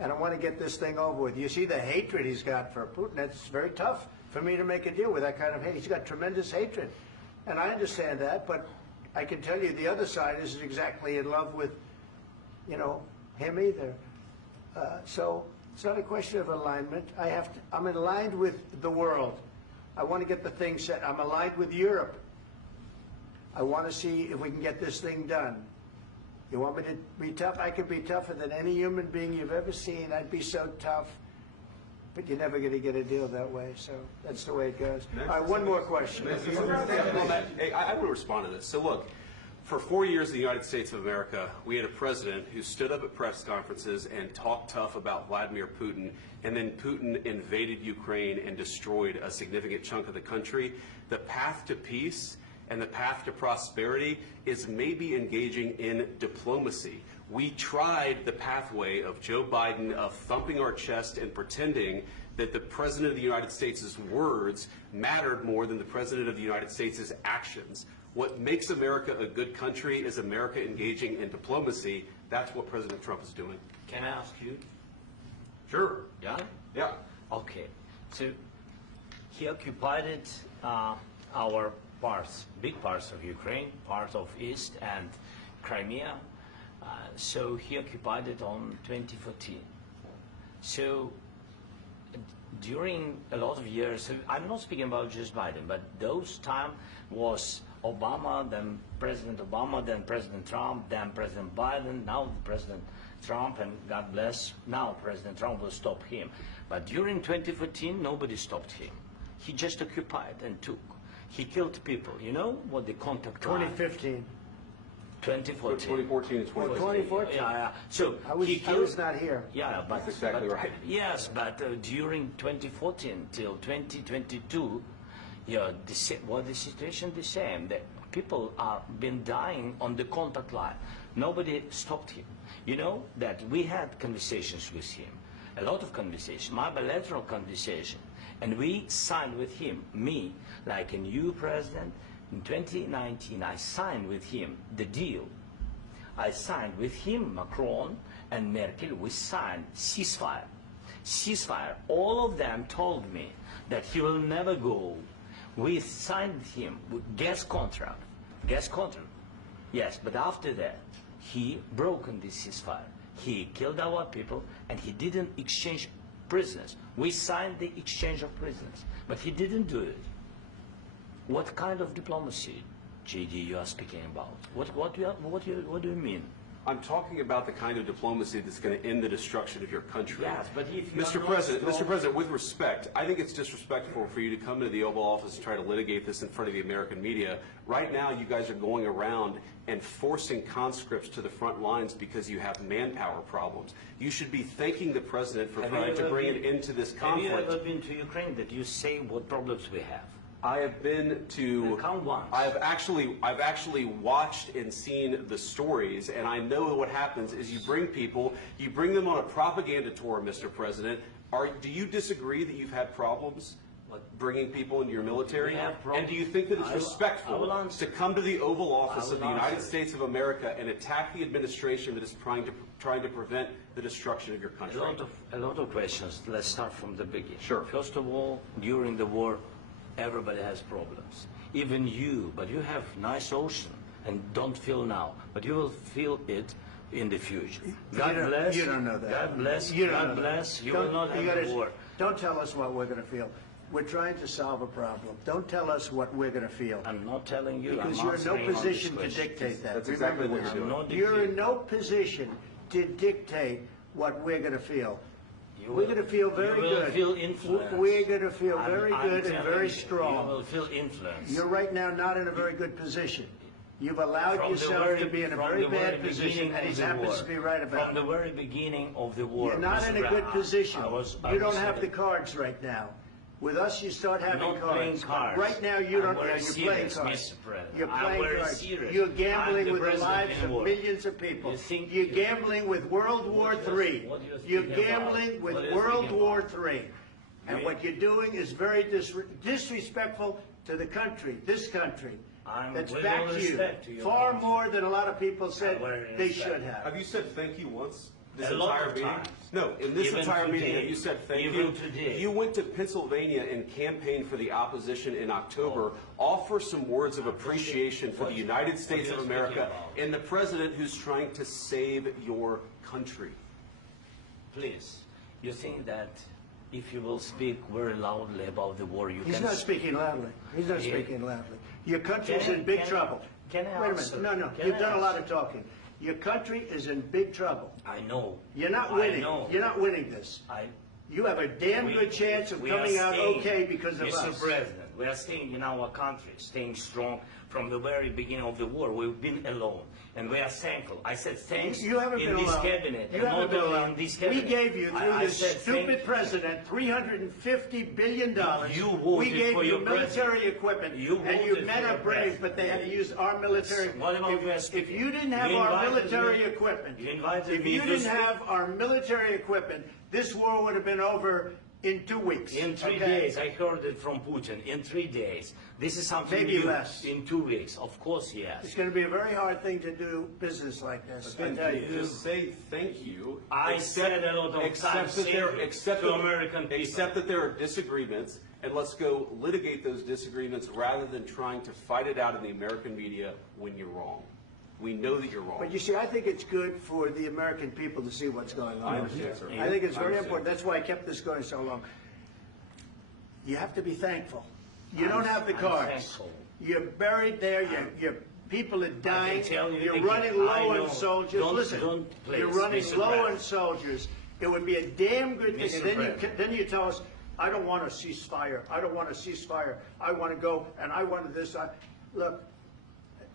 and I want to get this thing over with. You see the hatred he's got for Putin. It's very tough for me to make a deal with that kind of hate. He's got tremendous hatred, and I understand that, but I can tell you the other side isn't exactly in love with, you know, him either. So it's not a question of alignment. I'm aligned with the world. I want to get the thing set. I'm aligned with Europe. I want to see if we can get this thing done. You want me to be tough? I could be tougher than any human being you've ever seen. I'd be so tough. But you're never going to get a deal that way. So that's the way it goes. All right, one more question. I would respond to this. So look, for 4 years in the United States of America, we had a president who stood up at press conferences and talked tough about Vladimir Putin, and then Putin invaded Ukraine and destroyed a significant chunk of the country. The path to peace and the path to prosperity is maybe engaging in diplomacy. We tried the pathway of Joe Biden of thumping our chest and pretending that the President of the United States' words mattered more than the President of the United States' actions. What makes America a good country is America engaging in diplomacy. That's what President Trump is doing. Can I ask you? Sure. Yeah? Yeah. Okay. So he occupied our parts, big parts of Ukraine, part of East and Crimea. So he occupied it on 2014. So during a lot of years, so I'm not speaking about just Biden, but those time was Obama, then President Obama, then President Trump, then President Biden, now President Trump, and God bless, now President Trump will stop him. But during 2014, nobody stopped him. He just occupied and took. He killed people. You know what the contact 2015. 2014. 2014 and 2014. 2014. Yeah. So I was not here. Yeah, but that's exactly right. Yes, but during 2014 till 2022, yeah, the situation the same. The people are been dying on the contact line. Nobody stopped him. You know that we had conversations with him, a lot of conversations, my bilateral conversation, and we signed with him, me, like a new president. In 2019, I signed with him the deal. I signed with him, Macron and Merkel, we signed ceasefire. Ceasefire. All of them told me that he will never go. We signed with him with gas contract. Gas contract. Yes, but after that, he broken this ceasefire. He killed our people, and he didn't exchange prisoners. We signed the exchange of prisoners, but he didn't do it. What kind of diplomacy, JD, you are speaking about? What do you mean? I'm talking about the kind of diplomacy that's going to end the destruction of your country. Yes, but if you Mr. President, with respect, I think it's disrespectful for you to come into the Oval Office and try to litigate this in front of the American media. Right now, you guys are going around and forcing conscripts to the front lines because you have manpower problems. You should be thanking the President for trying to bring an end to this conflict. Have you ever been to Ukraine that you say what problems we have? I have been to. Count once. I've actually watched and seen the stories, and I know what happens is you bring them on a propaganda tour, Mr. President. Do you disagree that you've had problems bringing people into your military? And do you think that it's respectful to come to the Oval Office of the United States of America and attack the administration that is trying to prevent the destruction of your country? A lot of questions. Let's start from the beginning. Sure. First of all, during the war, everybody has problems. Even you, but you have nice ocean and don't feel now, but you will feel it in the future. God bless. You don't know that. God bless. You God bless. You will not have the war. Don't tell us what we're going to feel. We're trying to solve a problem. Don't tell us what we're going to feel. I'm not telling you. Because you're in no position to dictate that. That's exactly what you're doing. You're in no position to dictate what we're going to feel. We're going to feel very good. You will feel influence. We're going to feel very good and very strong. You will feel influence. You're right now not in a very good position. You've allowed yourself to be in a very bad position, and he happens to be right about it. From the very beginning of the war. You're not in a good position. You don't have the cards right now. With us, you start having cards. Right now, you don't. You're playing cards. You're playing cards. You're gambling with the lives of millions of people. You're gambling with World War III. You're gambling with World War III. And what you're doing is very disrespectful to the country, this country, that's backed you far more than a lot of people said they should have. Have you said thank you once? this A lot entire of meeting? times. No, in this Even entire meeting, today. have you said thank Even you? today. You went to Pennsylvania and campaigned for the opposition in October. Offer some words of appreciation for the United States of America and the president who's trying to save your country. Please, you think that if you will speak very loudly about the war, you He's can... not speaking loudly. He's not speaking loudly. Your country's Can I- in big can I- trouble. can I Wait a answer? minute. No, Can you've I done a lot answer? of talking. Your country is in big trouble. I know. You're not I winning. know. You're not winning this. You have a damn good chance of we coming are out staying, okay because of Mr. us. President, we are staying in our country, staying strong from the very beginning of the war. We've been alone, and we are thankful. I said thanks You haven't in been this alone. cabinet, You and haven't not been only alone. in this We cabinet. gave you, through I this said stupid president, $350 billion. You voted we gave for you your military president. equipment, You and you voted men for are your brave, president. but they had to use our military. What about you asking? If you didn't have You our invited military me. equipment, You invited if me you to didn't speak. have our military equipment, this war would have been over in 2 weeks. In 3 days, I heard it from Putin. In 3 days, this is something Maybe new. less. In 2 weeks, of course, yes. It's going to be a very hard thing to do business like this. I Then tell you. just say thank you. I said a lot of accept times that there, thank you accept to that- American people. Accept that there are disagreements, and let's go litigate those disagreements rather than trying to fight it out in the American media when you're wrong. We know that you're wrong. But you see, I think it's good for the American people to see what's going on. I understand, sir. I think it's I very understand. important. That's why I kept this going so long. You have to be thankful. You I'm- don't have the I'm cards. thankful. You're buried there. Your people are dying. tell you You're again, running I low know. on soldiers. Don't- Listen, don't, please, you're running Mr. low on President. soldiers. It would be a damn good thing. Mr. And then President. then you tell us, I don't want a ceasefire. I don't want a ceasefire. I want to go and I want this. Look,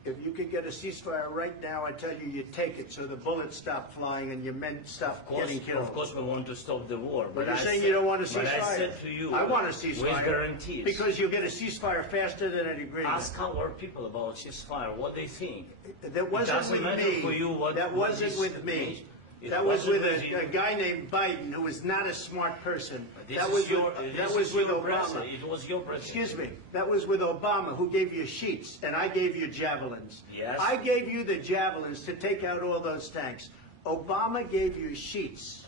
if you could get a ceasefire right now, I tell you, you take it so the bullets stop flying and your men stop getting killed. Of course, we want to stop the war. But you're I saying said- you don't want a But ceasefire. I said to you, I want a with ceasefire. guarantees. Because you'll get a ceasefire faster than an agreement. Ask our people about ceasefire, what they think. That wasn't doesn't with matter me. for you what- That what wasn't is- with me. It That was with wasn't with you. a guy named Biden who was not a smart person. This That is was your, with, this that was is with your Obama. president. It was your president. Excuse me. That was with Obama, who gave you sheets, and I gave you javelins. Yes. I gave you the javelins to take out all those tanks. Obama gave you sheets.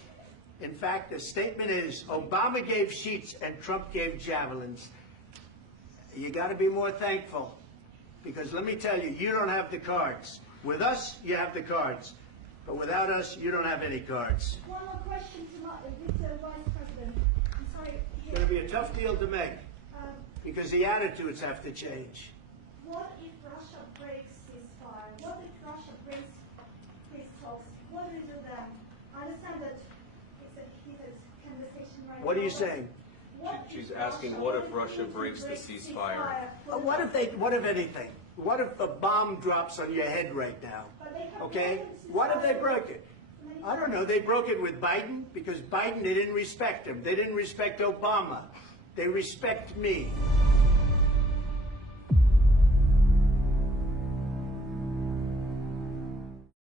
In fact, the statement is Obama gave sheets and Trump gave javelins. You got to be more thankful, because let me tell you, you don't have the cards. With us, you have the cards. But without us, you don't have any cards. One more question to Mr. Vice President. I'm sorry. It's going to be a tough deal to make, Um, because the attitudes have to change. what if Russia breaks ceasefire? What if Russia breaks peace talks? What do we do then? I understand that it's a heated conversation right now. What are you but saying? what She's if asking, Russia- what if if Russia Putin breaks the ceasefire? What if anything? What if a bomb drops on your head right now? But they have Okay? broken the What if they ceasefire broke it? many I don't know. They broke it with Biden because Biden, they didn't respect him. They didn't respect Obama. They respect me.